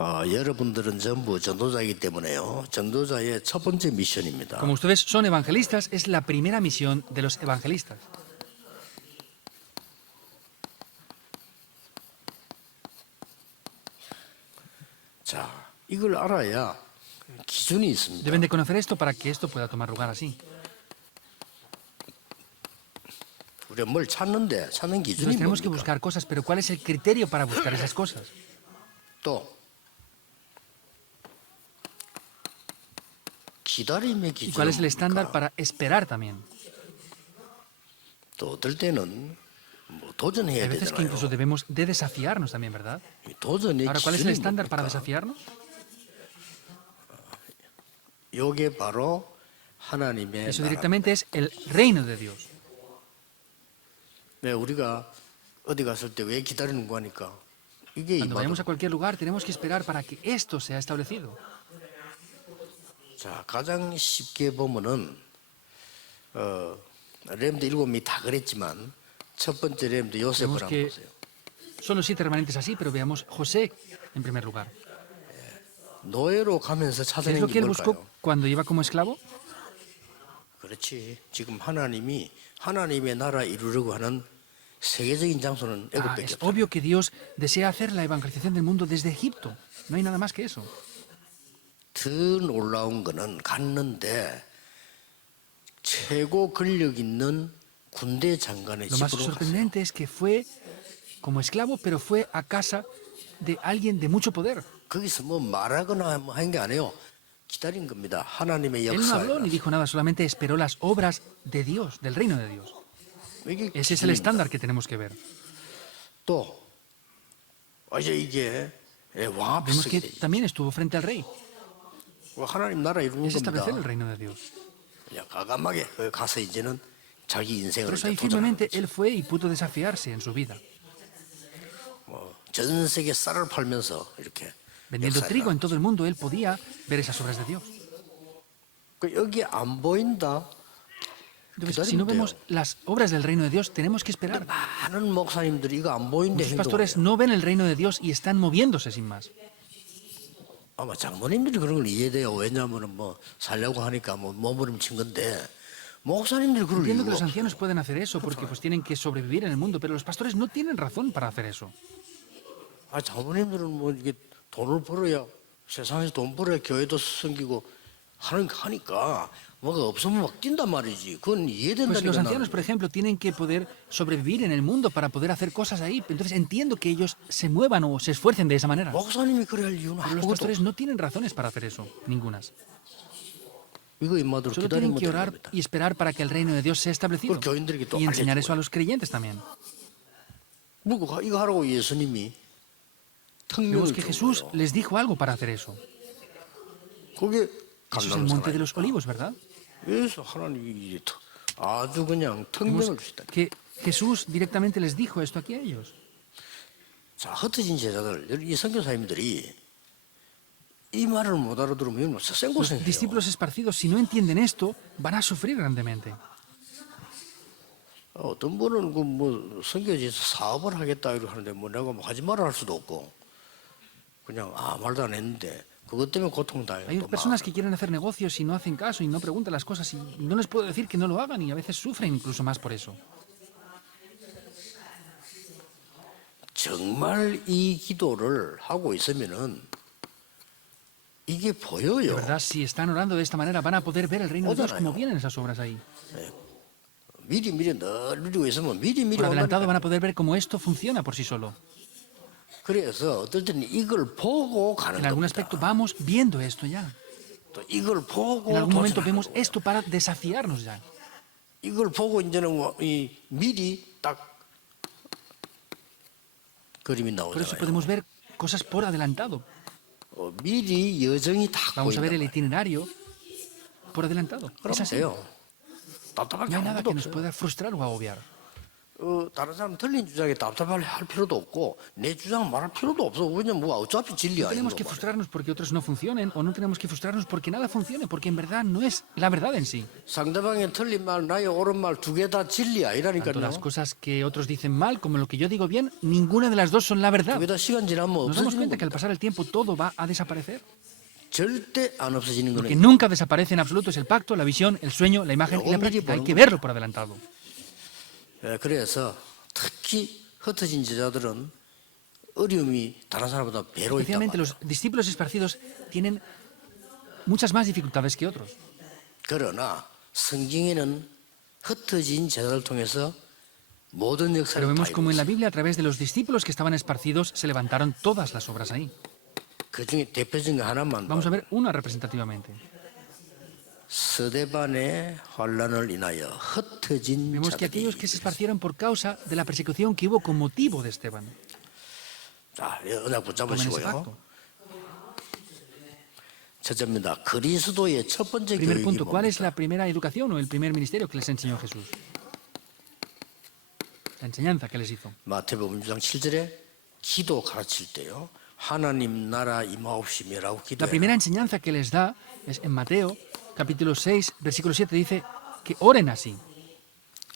여러분들은 전부 전도자이기 때문에요. 전도자의 첫 번째 미션입니다. Como ustedes son evangelistas, es la primera misión de los evangelistas. 자, 이걸 알아야 기준이 있습니다. Deben de conocer esto para que esto pueda tomar lugar así. 우리가 뭘 찾는 기준이 Entonces tenemos que 뭡니까? buscar cosas, pero ¿cuál es el criterio para buscar esas cosas? 또 기다림의 ¿Y cuál es el 기준은 estándar 뭡니까? para esperar también? 또 어떨 때는 뭐 도전해야 Hay veces que 되잖아요. incluso debemos de desafiarnos también, ¿verdad? 이 도전의 Ahora, ¿cuál es el 기준이 estándar para 뭡니까? desafiarnos? 요게 바로 하나님의 Eso 나라. directamente es el reino de Dios. 네, 우리가 어디 갔을 때 왜 기다리는 거 하니까 이게 Cuando vayamos 임하도. a cualquier lugar, tenemos que esperar para que esto sea establecido. 자, 가장 쉽게 보면은 렘드 7이 다 그랬지만 첫 번째 렘드 요셉을 Vemos 한번 que 보세요. son los 7 remanentes así, pero veamos José en primer lugar. 노예로 가면서 ¿Qué es 찾아낸 lo 게 que él buscó 뭘까요? cuando iba como esclavo? 그렇지. 지금 하나님이 하나님의 나라 이루려고 하는 세계적인 장소는 애굽밖에 Es 없어요. obvio que Dios desea hacer la evangelización del mundo desde Egipto. No hay nada más que eso. 더 놀라운 거는 갔는데 최고 권력 있는 군대 장관의 Lo más 집으로 갔어요. sorprendente es que fue como esclavo, pero fue a casa de alguien de mucho poder. 거기서 뭐 말하거나 뭐 한 게 아니에요. 기다린 겁니다. 하나님의 Él no 역사. habló ni dijo nada, solamente esperó las obras de Dios, del reino de Dios. 이게 Ese es el 기준입니다. estándar que tenemos que ver. 또 이제 이게 왕 앞에 Vemos 서게 que 되지. también estuvo frente al rey. 하나님 나라 이루는 Es establecer el 겁니다. reino de Dios. 그냥 과감하게 거기 가서 이제는 자기 Por 인생을 eso ahí 도전하는 firmemente 거지. él fue y pudo desafiarse en su vida, 전 세계 쌀을 팔면서 이렇게 vendiendo 역사를 trigo en 하는 todo el mundo. Él podía ver esas obras de Dios. 그 여기 안 보인다. Entonces, si no vemos las obras del reino de Dios, tenemos que esperar. 많은 목사님들이 이거 안 보이는데 Muchos pastores 행동해요. no ven el reino de Dios y están moviéndose sin más. 아마 장모님들이 그런 걸 이해돼요. 왜냐하면 뭐 살려고 하니까 뭐 몸부림친 건데 목사님들이 그럴 Entiendo que 이유가 los 없어요. ancianos pueden hacer eso porque pues tienen que sobrevivir en el mundo, pero los pastores no tienen razón para hacer eso. 장모님들은 뭐 이게 돈을 벌어야 세상에서 돈 벌어야 교회도 섬기고 하니까 뭐가 없으면 막 뛴단 말이지. 그건 Pues 이해된다니까. los 나는. ancianos, por ejemplo, tienen que poder sobrevivir en el mundo para poder hacer cosas ahí. Entonces entiendo que ellos se muevan o se esfuercen de esa manera. 목사님이 그래야 할 이유는 Pero los 아무것도 pastores 없어. no tienen razones para hacer eso, ningunas. 이거 임마들 Solo tienen 기다리면 que 되는 orar 겁니다. y esperar para que el reino de Dios sea establecido. 그걸 교인들에게 또 Y enseñar eso a 알려주고요. los creyentes también. 뭐 이거 하라고 예수님이 Vemos 특명을 que 준 Jesús 거예요. les dijo algo para hacer eso. 그게 Eso es el monte de los 감람산이니까. olivos, ¿verdad? 그래서 하나님이 아주 그냥 Vemos 특명을 주시다. que Jesús directamente les dijo esto aquí a ellos. 자, 흩어진 제자들, 이 선교사님들이 이 말을 못 알아들으면 Los 생고생해요. discípulos esparcidos, si no entienden esto, van a sufrir grandemente. 어떤 분은 그뭐 선교지에서 사업을 하겠다 이러고 하는데 뭐 내가 뭐 하지 말아 할 수도 없고 그냥 말도 안 했는데 그것 때문에 고통당해요. Hay personas que quieren hacer negocios y no hacen caso y no preguntan las cosas y no les puedo decir que no lo hagan y a veces sufren incluso más por eso. 정말 이 기도를 하고 있으면은 이게 De 보여요. verdad, si están orando de esta manera, van a poder ver el reino de Dios como vienen esas obras ahí. 미리 늘 누리고 있으면 미리 Por adelantado van 온다니까. a poder ver cómo esto funciona por sí solo. 그래서 어떨 때는 이걸 보고 가는 En algún 겁니다. aspecto vamos viendo esto ya. 또 이걸 보고 En algún momento 도전하는 vemos 거고. esto para desafiarnos ya. 이걸 보고 이제는 이 미리 딱 그림이 Por eso 나오잖아요. podemos ver cosas por adelantado. 미리 여정이 다 Vamos a ver el 보인단 말이에요. itinerario por adelantado. 그럼 Es así. 돼요. 답답할 게 No hay nada 아무것도 que nos 없어요. pueda frustrar o agobiar. 다른 사람 틀린 주장에 답답할 필요도 없고 내 주장 말할 필요도 없어. 왜냐면 뭐 어차피 진리 No 아닌 tenemos 거 que 말이야. frustrarnos porque otros no funcionen o no tenemos que frustrarnos porque nada funcione, porque en verdad no es la verdad en sí. 상대방의 틀린 말, 나의 옳은 말 두 개 다 진리 Tanto las 아니라니까요. cosas que otros dicen mal como lo que yo digo bien, ninguna de las dos son la verdad. 두 개 다 시간 지나면 Nos damos 없어지는 cuenta que al 겁니다. pasar el tiempo todo va a desaparecer. 절대 안 없어지는 Lo que 거는 nunca desaparece en absoluto es el pacto, la visión, el sueño, la imagen y la práctica. Hay que verlo por adelantado. 그래서 특히 흩어진 제자들은 어려움이 다른 사람보다 배로 있단 Especialmente 말이에요. los discípulos esparcidos tienen muchas más dificultades que otros. 그러나 성경에는 흩어진 제자를 통해서 모든 역사를 Pero 다 vemos como en la 이루었어요. Biblia, a través de los discípulos que estaban esparcidos, se levantaron todas las obras ahí. 그 중에 대표적인 거 하나만 Vamos a 봐요. ver una representativamente. 스데반의 환란을 인하여 흩어진 Vemos que aquellos que se esparcieron por causa de la persecución que hubo con motivo de Esteban. 자, 언약 Tomen ese 붙잡으시고요. pacto. 첫째입니다. 그리스도의 첫 번째 Primer 교육이 punto, ¿cuál es 뭡니까? la primera educación o el primer ministerio que les enseñó Jesús? La enseñanza que les hizo. 마태복음 6장 7절에 기도 가르칠 때요. 하나님 나라 임하옵시며라고 La 기도해요. primera enseñanza que les da es en Mateo, capítulo 6, versículo 7, dice que oren así.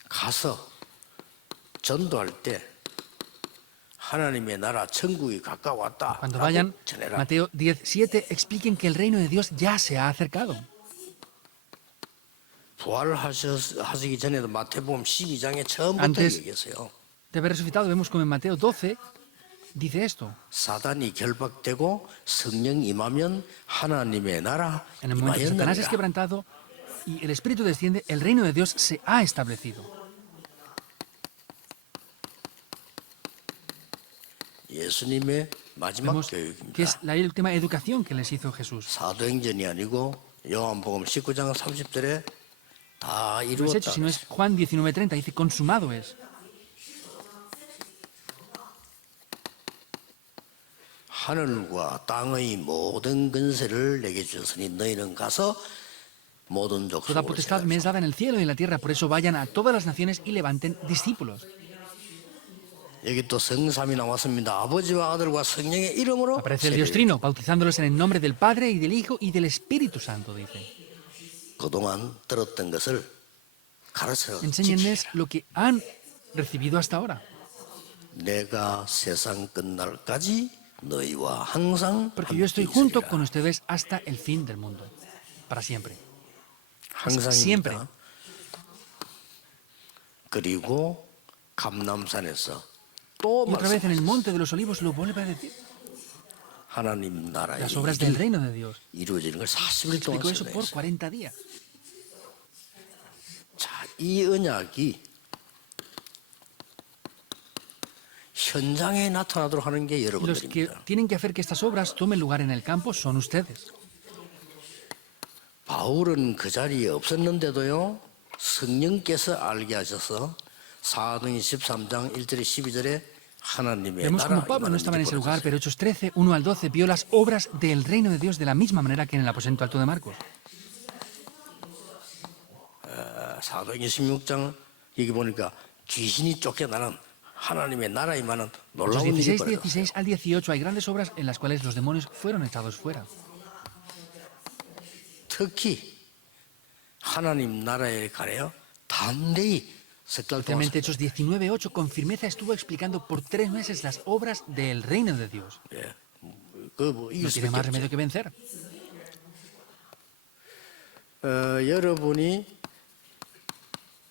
가서 전도할 때 하나님의 나라 천국이 가까웠다. Cuando vayan, 전해라. Mateo 10, 7, expliquen que el reino de Dios ya se ha acercado. 부활하시기 전에도 마태복음 12장에 처음부터 Antes- 얘기했어요. De haber resucitado, vemos como en Mateo 12 dice esto. 사단이 결박되고 성령 임하면 하나님의 나라 En el momento que Satanás es 임하였느니라. quebrantado y el Espíritu desciende, el reino de Dios se ha establecido. 예수님의 마지막 Vemos que 교육입니다. es la última educación que les hizo Jesús. 사도행전이 아니고 요한복음 19장 30절에 다 No es 이루었다. hecho, sino es Juan 19:30, dice, consumado es. 하늘과 땅의 모든 근세를 내게 주셨으니 너희는 가서 모든 Toda 족속을 potestad me es dada en el cielo y en la tierra, por eso vayan a todas las naciones y levanten discípulos. 여기 또 성삼이 나왔습니다. 아버지와 아들과 성령의 이름으로 Aparece el Dios 세례를 Trino, bautizándolos en el nombre del Padre y del Hijo y del Espíritu Santo, dice. 그동안 들었던 것을 가르쳐 Enséñenles lo que han recibido hasta ahora, 내가 세상 끝날까지 너희와 항상 porque yo 함께 estoy junto 있으리라. con ustedes hasta el fin del mundo, para siempre. 항상입니다. siempre. 그리고 감남산에서 또 Y otra vez en el 말씀하셨어요. monte de los olivos lo vuelve a decir. 하나님 나라의 Las obras del reino de Dios. 이루어지는 걸 40일 동안 Explicó eso por 설명했어요. 40 días. 자, 이 언약이 현장에 나타나도록 하는 게 Y los que 여러분들입니다. tienen que hacer que estas obras tomen lugar en el campo son ustedes. 바울은 그 자리에 없었는데도요, 성령께서 알게 하셔서 사도행 13장 1절에 12절에 하나님의 Vemos 나라 como Pablo no 임하는 estaba en 일이 ese lugar, 벌어졌어요. pero Hechos 13, 1 al 12, vio las obras del reino de Dios de la misma manera que en el aposento alto de Marcos. 사도행 16장 여기 보니까 귀신이 쫓겨나는 하나님의 나라 임하는 Los 놀라운 일이 16, 벌어졌어요. 16 al 18 hay grandes obras en las cuales los demonios fueron echados fuera. 특히 하나님 나라에 관하여 담대히 석달 동안 Especialmente Hechos 19, 8, con firmeza estuvo explicando por 3 meses las obras del reino de Dios. 그뭐 이길 No tiene más 수밖에 remedio 없죠. que vencer. 여러분이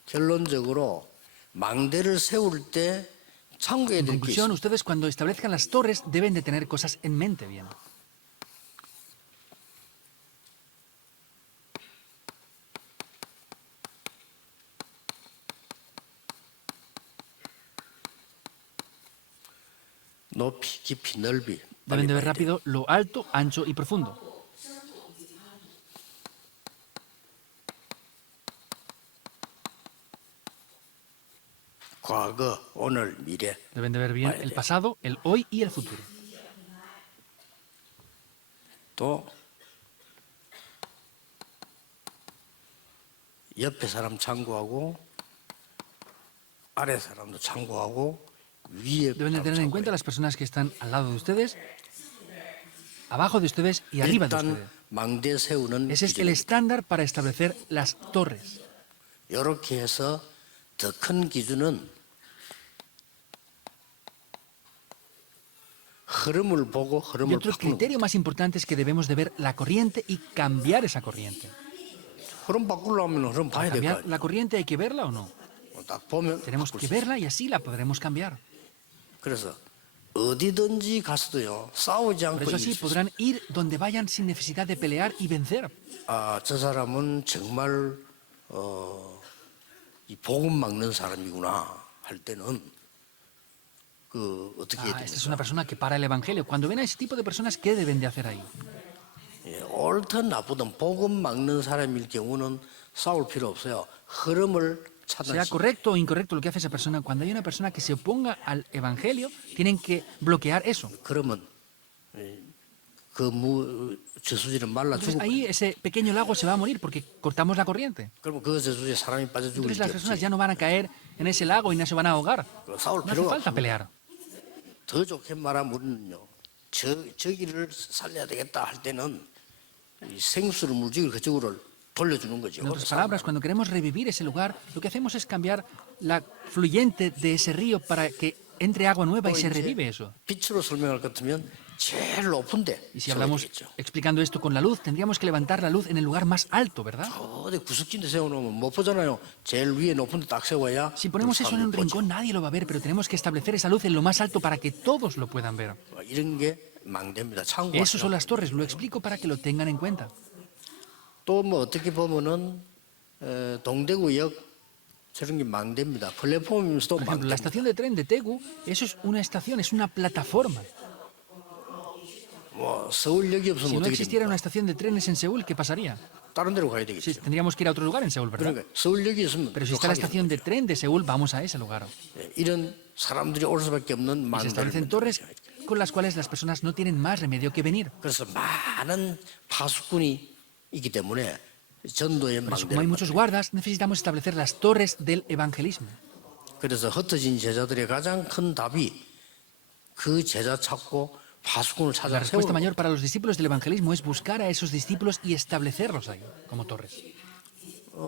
결론적으로 망대를 세울 때 참고해야 En 될 게 conclusión, 있습니다. ustedes cuando establezcan las torres deben de tener cosas en mente bien. 높이, 깊이, 넓이. Deben 빨리 de ver 봐야 돼요. rápido lo alto, ancho y profundo. 과거, 오늘, 미래. Deben de ver bien el pasado, el hoy y el futuro. 또 옆에 사람 참고하고 아래 사람도 참고하고 위에 Deben de 사람도 tener en 참고해야 cuenta 돼요. las personas que están al lado de ustedes, abajo de ustedes y arriba de 일단 ustedes. 망대 세우는 Ese es el 기준입니다. estándar para establecer las torres. 이렇게 해서 더 큰 기준은 흐름을 보고 Y 흐름을 otro 바꾸는 criterio 거예요. más importante es que debemos de ver la corriente y cambiar esa corriente. 흐름 바꾸려면 흐름 봐야 Para 될 거 cambiar 아니에요. la corriente hay que verla o no. 딱 보면 Tenemos 바꿀 que 수 있어요. verla y así la podremos cambiar. 그래서 어디든지 가서도요 싸우지 Por 않고 eso 이길 así 수 있어요. podrán ir donde vayan sin necesidad de pelear y vencer. 아, 저 사람은 정말 이 복음 막는 사람이구나 할 때는 그 어떻게 해야 Esta es 됩니까? una persona que para el evangelio. Cuando ven a ese tipo de personas, ¿qué deben de hacer ahí? 예, 옳든 나쁘든 복음 막는 사람일 경우는 싸울 필요 없어요. 흐름을 Sea 차단시. correcto o incorrecto lo que hace esa persona, cuando hay una persona que se oponga al evangelio, tienen que bloquear eso. 그러면 그 저수지는 말라 Entonces 죽을 거예요. ahí ese pequeño lago se va a morir porque cortamos la corriente. 그러면 그 저수지에 사람이 빠져 죽을 Entonces 일이 las personas 없지. ya no van a caer en ese lago y no se van a ahogar. 싸울 No hace 필요가 falta 없습니다. pelear. 더 좋게 말하면 우리는요. 저기를 살려야 되겠다 할 때는 이 생수를 물질을 그쪽으로 돌려주는 거죠. En otras palabras, cuando queremos revivir ese lugar, lo que hacemos es cambiar la fluyente de ese río para que entre agua nueva y se revive eso. 빛으로 설명할 것 같으면 제일 높은데 Y si hablamos explicando esto con la luz, tendríamos que levantar la luz en el lugar más alto, ¿verdad? 어디 구석진데 세워놓으면 못 보잖아요. 제일 위에 높은데 딱 세워야 Si ponemos eso en un rincón, nadie lo va a ver, pero tenemos que establecer esa luz en lo más alto para que todos lo puedan ver. 이런 게 망대입니다. Eso 참고하세요. son las torres, lo explico para que lo tengan en cuenta. 또 뭐 어떻게 보면은 동대구역 저런 게 망대입니다. 플랫폼이면서도 Por ejemplo, la 망대입니다. estación de tren de Tegu, eso es una estación, es una plataforma. 뭐 서울역이 없으면 Si no 어떻게 existiera una 됩니까? estación de trenes en Seúl, ¿qué pasaría? 다른 데로 가야 Sí, 되겠죠. tendríamos que ir a otro lugar en Seúl, ¿verdad? 그러니까 서울역이 있으면 Pero si está la 가게 estación de 됩니다. tren de Seúl, vamos a ese lugar. 이런 사람들이 올 수밖에 없는 Y se 망대를 establecen torres con las cuales las personas no tienen más remedio que venir. 그래서 많은 파수꾼이 있기 때문에 전도의 Por eso, como hay 망대를 muchos guardas, necesitamos establecer las torres del evangelismo. 그래서 흩어진 제자들의 가장 큰 답이 그 제자 찾고 파수꾼을 La 찾아 respuesta 세우는 mayor para los discípulos del evangelismo es buscar a esos discípulos y establecerlos ahí, como torres.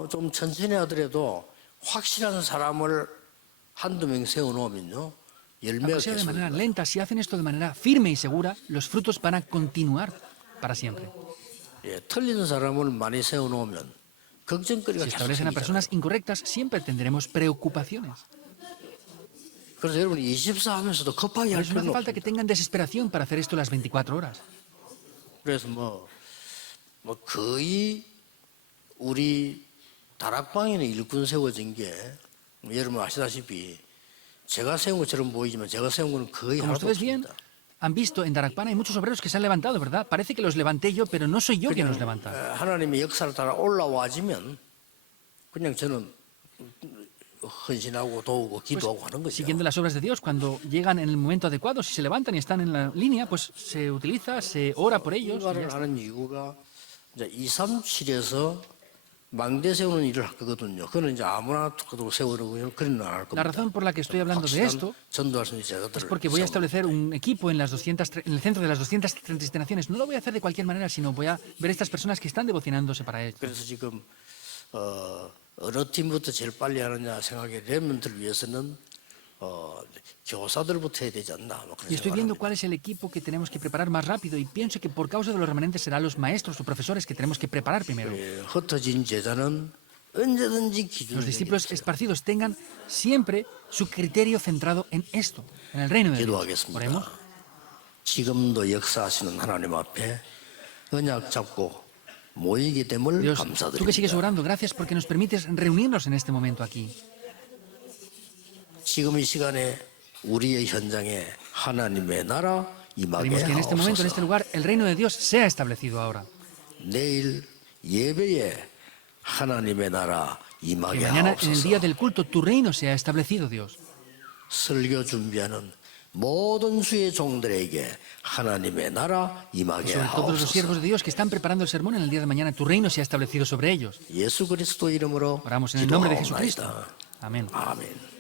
좀 천천히 하더라도 확실한 사람을 한두 명 세워놓으면요 열매가 Aunque sea de 계속 manera 있어요. lenta, si hacen esto de manera firme y segura, los frutos van a continuar para siempre. 예, 틀린 사람을 많이 세워놓으면 걱정거리가 Si 계속 establecen a 생기잖아요. personas incorrectas, siempre tendremos preocupaciones. 그래서 여러분이 24 하면서도 급하게 Por 할 eso no hace 필요는 falta que 없습니다. tengan desesperación para hacer esto las 24 horas. 그래서 뭐 거의 우리 다락방에는 일꾼 세워진 게 여러분 아시다시피 제가 세운 것처럼 보이지만 제가 세운 거는 거의 Como 하나도 ustedes bien 없습니다. han visto, en Darakpana hay muchos obreros que se han levantado, ¿verdad? Parece que los levanté yo, pero no soy yo quien los levanta. 하나님의 역사를 따라 올라와지면 그냥 저는 헌신하고 도우고 기도하고 하는 거죠. Siguiendo las obras de Dios, cuando llegan en el momento adecuado, si se levantan y están en la línea, pues se utiliza, se ora por ellos. Y ya 이거를 está. 하는 이유가 이제 237에서 망대 세우는 일을 할 거거든요. 그거는 이제 아무나 툭 세우려고 그런 안 할 La 겁니다. razón por la que estoy hablando de esto 전도할 수 있는 es 제자들을 porque voy a 세우는 establecer un equipo en, en el centro de las 237 naciones. No lo voy a hacer de cualquier manera, sino voy a ver estas personas que están devocionándose para ello. 그래서 지금 어느 팀부터 제일 빨리 하느냐 생각에 렘넌트를 위해서는 교사들부터 해야 되지 않나 뭐 그런 Y estoy 생각을 viendo 합니다. cuál es el equipo que tenemos que preparar más rápido y pienso que por causa de los remanentes serán los maestros o profesores que tenemos que preparar primero. 흩어진 제자는 언제든지 기준을 Los discípulos esparcidos tengan siempre su criterio centrado en esto, en el reino de Dios. 기도하겠습니다. Oremos. 지금도 역사하시는 하나님 앞에 언약 잡고 모이게 됨을 Dios, tú que sigues 감사드립니다. orando, gracias porque nos permites reunirnos en este momento aquí. 지금 이 시간에 우리의 현장에 하나님의 나라 임하게 Pedimos que en este momento, en este 하옵소서. lugar, el reino de Dios sea establecido ahora. 내일 예배에 하나님의 나라 Que 임하게 mañana, en el día 하옵소서. del culto, tu reino sea establecido, Dios. 설교 준비하는 모든 수의 종들에게 하나님의 나라 Y 임하게 sobre todos los siervos 하옵소서. de Dios que están preparando el sermón en el día de mañana, tu reino sea establecido sobre ellos. 예수 그리스도 이름으로 Oramos en el nombre de Jesucristo. 기도하옵나이다. Amén. 아멘.